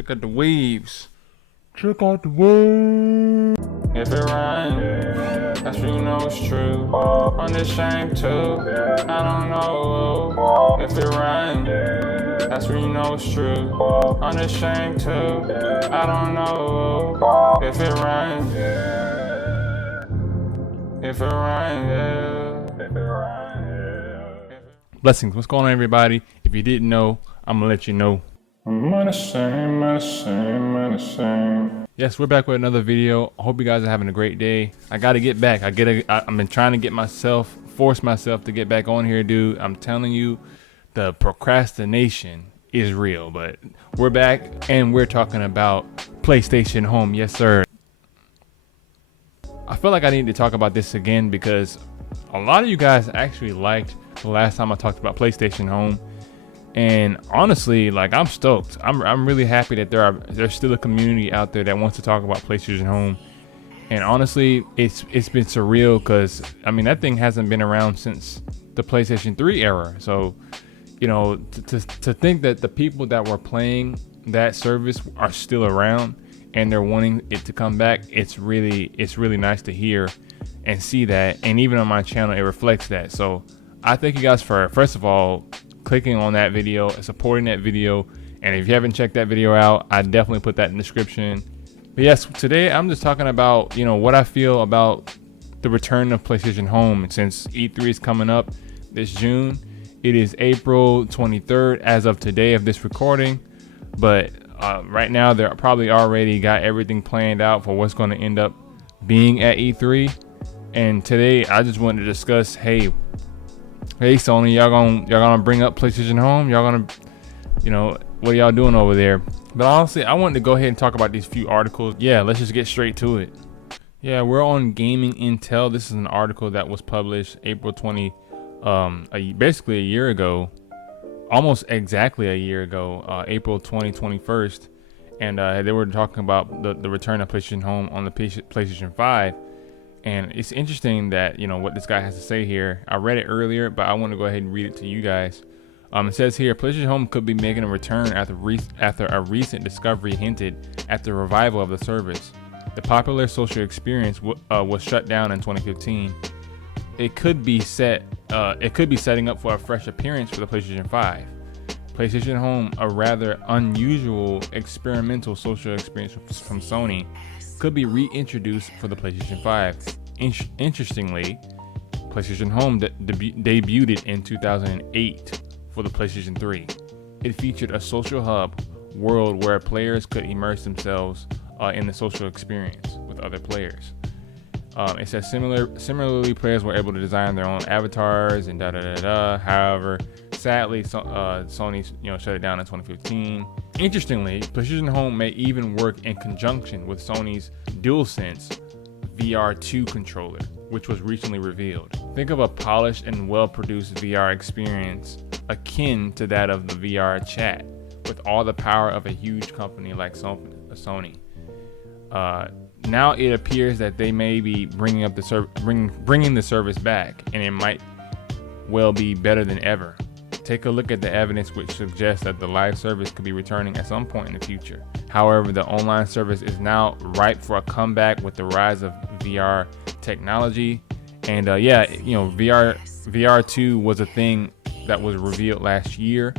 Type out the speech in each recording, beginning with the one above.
Check out the waves. Check out the waves. If it rains, that's when you know it's true. Unashamed too. I don't know. If it rains, that's when you know it's true. Unashamed too. I don't know. If it rains. If it rains. If it rains. Blessings. What's going on, everybody? If you didn't know, I'm gonna let you know. Yes, we're back with another video. I hope you guys are having a great day. I gotta get back. I've been trying to force myself to get back on here, dude. I'm telling you, the procrastination is real. But we're back and we're talking about PlayStation Home. Yes, sir. I feel like I need to talk about this again because a lot of you guys actually liked the last time I talked about PlayStation Home. And honestly, like, I'm stoked. I'm really happy that there's still a community out there that wants to talk about PlayStation Home. And honestly, it's been surreal because I mean that thing hasn't been around since the PlayStation 3 era. So, you know, to think that the people that were playing that service are still around and they're wanting it to come back, it's really nice to hear and see that. And even on my channel, it reflects that. So I thank you guys for, first of all, clicking on that video and supporting that video. And if you haven't checked that video out, I definitely put that in the description. But yes, today I'm just talking about, you know, what I feel about the return of PlayStation Home. And since E3 is coming up this June, it is April 23rd as of today of this recording. But right now they're probably already got everything planned out for what's going to end up being at E3. And today I just wanted to discuss, hey Sony, y'all gonna bring up PlayStation Home? Y'all gonna, you know, what are y'all doing over there? But honestly, I wanted to go ahead and talk about these few articles. Yeah, let's just get straight to it. Yeah, we're on Gaming Intel. This is an article that was published April 20, basically a year ago, almost exactly a year ago, April 2021. And they were talking about the return of PlayStation Home on the PlayStation 5. And it's interesting that, you know, what this guy has to say here. I read it earlier, but I want to go ahead and read it to you guys. It says here, PlayStation Home could be making a return after a recent discovery hinted at the revival of the service. The popular social experience was shut down in 2015. It could be setting up for a fresh appearance for the PlayStation 5. PlayStation Home, a rather unusual experimental social experience from Sony, could be reintroduced for the PlayStation 5. Interestingly, PlayStation Home debuted in 2008 for the PlayStation 3. It featured a social hub world where players could immerse themselves in the social experience with other players. It says similarly, players were able to design their own avatars and However, sadly, Sony shut it down in 2015. Interestingly, PlayStation Home may even work in conjunction with Sony's DualSense VR2 controller, which was recently revealed. Think of a polished and well-produced VR experience akin to that of the VR chat, with all the power of a huge company like Sony. Now it appears that they may be bringing the service back, and it might well be better than ever. Take a look at the evidence which suggests that the live service could be returning at some point in the future. However, the online service is now ripe for a comeback with the rise of VR technology. And VR2 was a thing that was revealed last year.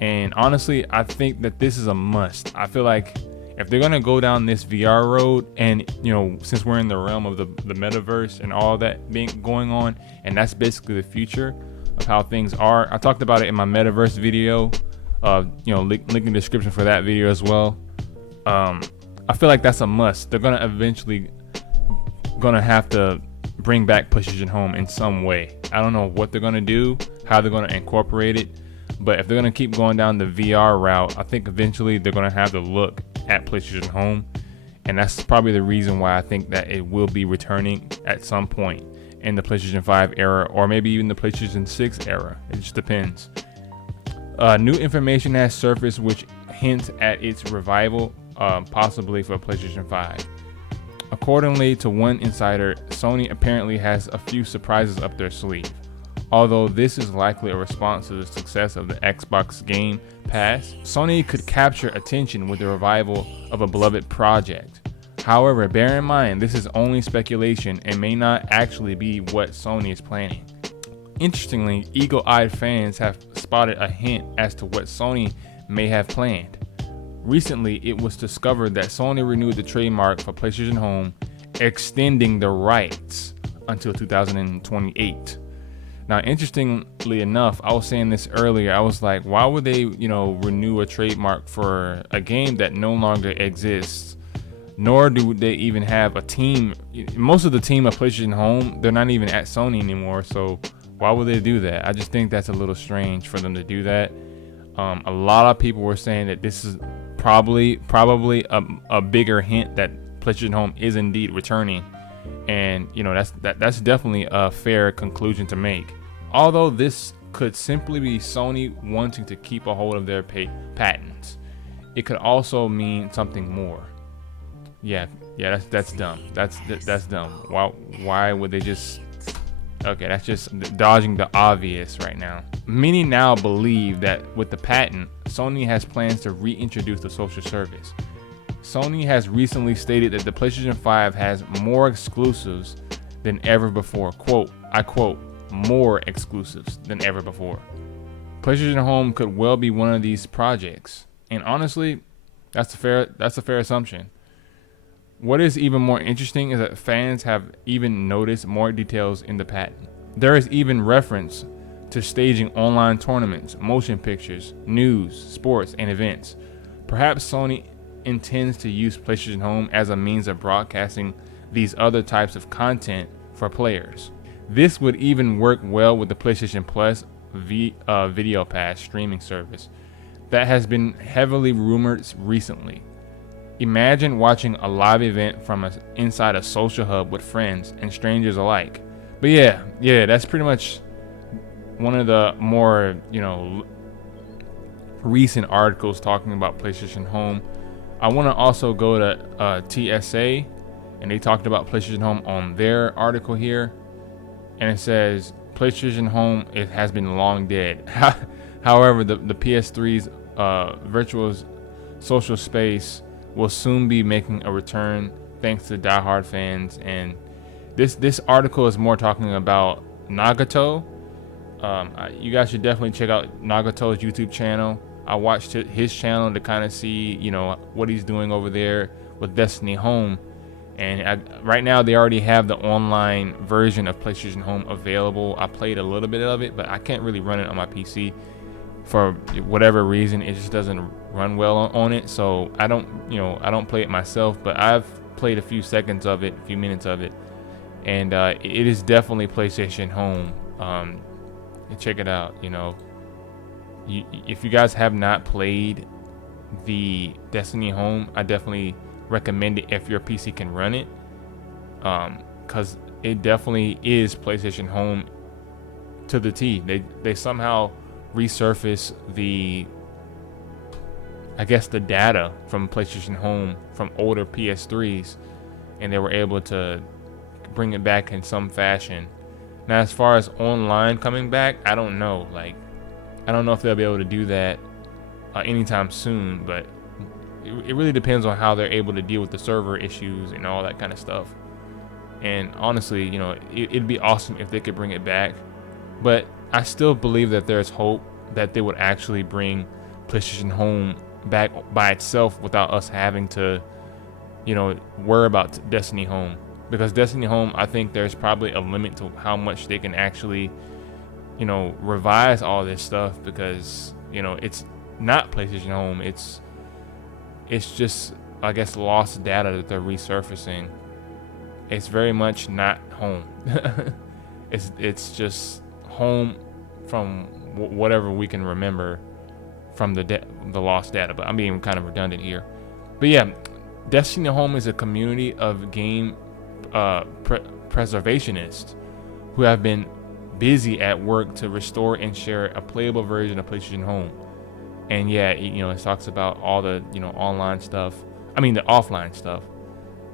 And honestly, I think that this is a must. I feel like if they're gonna go down this VR road, and since we're in the realm of the metaverse and all that going on, and that's basically the future of how things are. I talked about it in my metaverse video. Link in the description for that video as well. I feel like that's a must. They're gonna eventually have to bring back PlayStation Home in some way. I don't know what they're gonna do, how they're gonna incorporate it, but if they're gonna keep going down the VR route, I think eventually they're gonna have to look at PlayStation Home, and that's probably the reason why I think that it will be returning at some point in the PlayStation 5 era, or maybe even the PlayStation 6 era. It just depends. New information has surfaced which hints at its revival, possibly for PlayStation 5. Accordingly to one insider, Sony apparently has a few surprises up their sleeve. Although this is likely a response to the success of the Xbox Game Pass, Sony could capture attention with the revival of a beloved project. However, bear in mind this is only speculation and may not actually be what Sony is planning. Interestingly, eagle-eyed fans have spotted a hint as to what Sony may have planned. Recently, it was discovered that Sony renewed the trademark for PlayStation Home, extending the rights until 2028. Now, interestingly enough, I was saying this earlier, I was like, why would they, renew a trademark for a game that no longer exists? Nor do they even have a team. Most of the team of PlayStation Home, they're not even at Sony anymore, so why would they do that? I just think that's a little strange for them to do that. A lot of people were saying that this is probably a bigger hint that PlayStation Home is indeed returning, and that's definitely a fair conclusion to make. Although this could simply be Sony wanting to keep a hold of their patents, it could also mean something more. Yeah, that's dumb. That's dumb. Why would they just? Okay, that's just dodging the obvious right now. Many now believe that with the patent, Sony has plans to reintroduce the social service. Sony has recently stated that the PlayStation 5 has more exclusives than ever before. I quote, more exclusives than ever before. PlayStation Home could well be one of these projects. And honestly, that's a fair assumption. What is even more interesting is that fans have even noticed more details in the patent. There is even reference to staging online tournaments, motion pictures, news, sports, and events. Perhaps Sony intends to use PlayStation Home as a means of broadcasting these other types of content for players. This would even work well with the PlayStation Plus Video Pass streaming service that has been heavily rumored recently. Imagine watching a live event from inside a social hub with friends and strangers alike. But yeah, that's pretty much one of the more, recent articles talking about PlayStation Home. I want to also go to TSA, and they talked about PlayStation Home on their article here, and it says PlayStation Home has been long dead. However, the PS3's virtual social space will soon be making a return thanks to diehard fans. And this article is more talking about Nagato. You guys should definitely check out Nagato's YouTube channel. I watched his channel to kind of see, what he's doing over there with Destiny Home. And right now they already have the online version of PlayStation Home available. I played a little bit of it, but I can't really run it on my PC for whatever reason. It just doesn't run well on it. So I don't play it myself, but I've played a few minutes of it, and it is definitely PlayStation Home. Check it out. If you guys have not played the Destiny Home, I definitely recommend it if your PC can run it, because it definitely is PlayStation Home to the T. They somehow resurface the data from PlayStation Home from older PS3s, and they were able to bring it back in some fashion. Now, as far as online coming back, I don't know. I don't know if they'll be able to do that anytime soon, but it really depends on how they're able to deal with the server issues and all that kind of stuff. And honestly, it'd be awesome if they could bring it back, but I still believe that there's hope that they would actually bring PlayStation Home back by itself without us having to, worry about Destiny Home. Because Destiny Home, I think there's probably a limit to how much they can actually, revise all this stuff, because, it's not PlayStation Home. It's just, I guess, lost data that they're resurfacing. It's very much not home. It's just home from whatever we can remember from the lost data. But I'm being kind of redundant here. But yeah, Destiny Home is a community of game preservationists who have been busy at work to restore and share a playable version of PlayStation Home. And yeah, it talks about all the online stuff. I mean the offline stuff.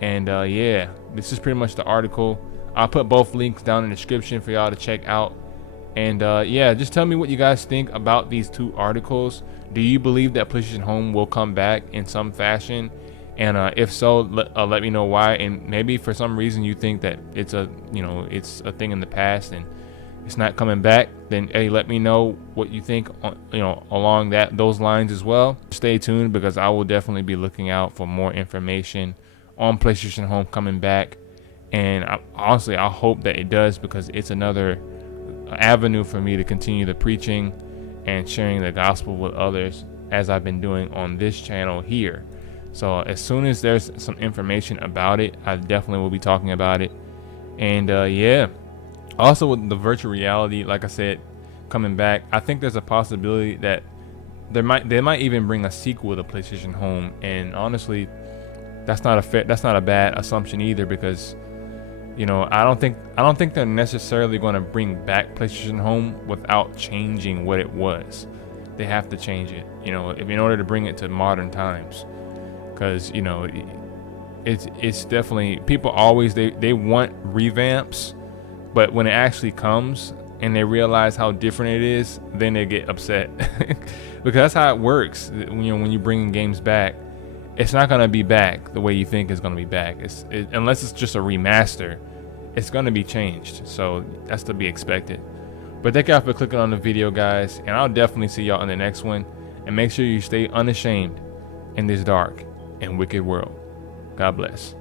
And yeah, this is pretty much the article. I'll put both links down in the description for y'all to check out. And yeah, just tell me what you guys think about these two articles. Do you believe that PlayStation Home will come back in some fashion? And if so, let me know why. And maybe for some reason you think that it's a thing in the past and it's not coming back, then hey, let me know what you think along those lines as well. Stay tuned, because I will definitely be looking out for more information on PlayStation Home coming back. And honestly, I hope that it does, because it's another avenue for me to continue the preaching and sharing the gospel with others, as I've been doing on this channel here. So as soon as there's some information about it, I definitely will be talking about it. And yeah, also with the virtual reality, like I said, coming back, I think there's a possibility that they might even bring a sequel to PlayStation Home. And honestly, that's not a bad assumption either, because I don't think they're necessarily going to bring back PlayStation Home without changing what it was. They have to change it, in order to bring it to modern times. Because it's definitely, people always they want revamps, but when it actually comes and they realize how different it is, then they get upset. Because that's how it works. When you bring games back, it's not gonna be back the way you think it's gonna be back. Unless it's just a remaster, it's gonna be changed. So that's to be expected. But thank y'all for clicking on the video, guys, and I'll definitely see y'all in the next one. And make sure you stay unashamed in this dark and wicked world. God bless.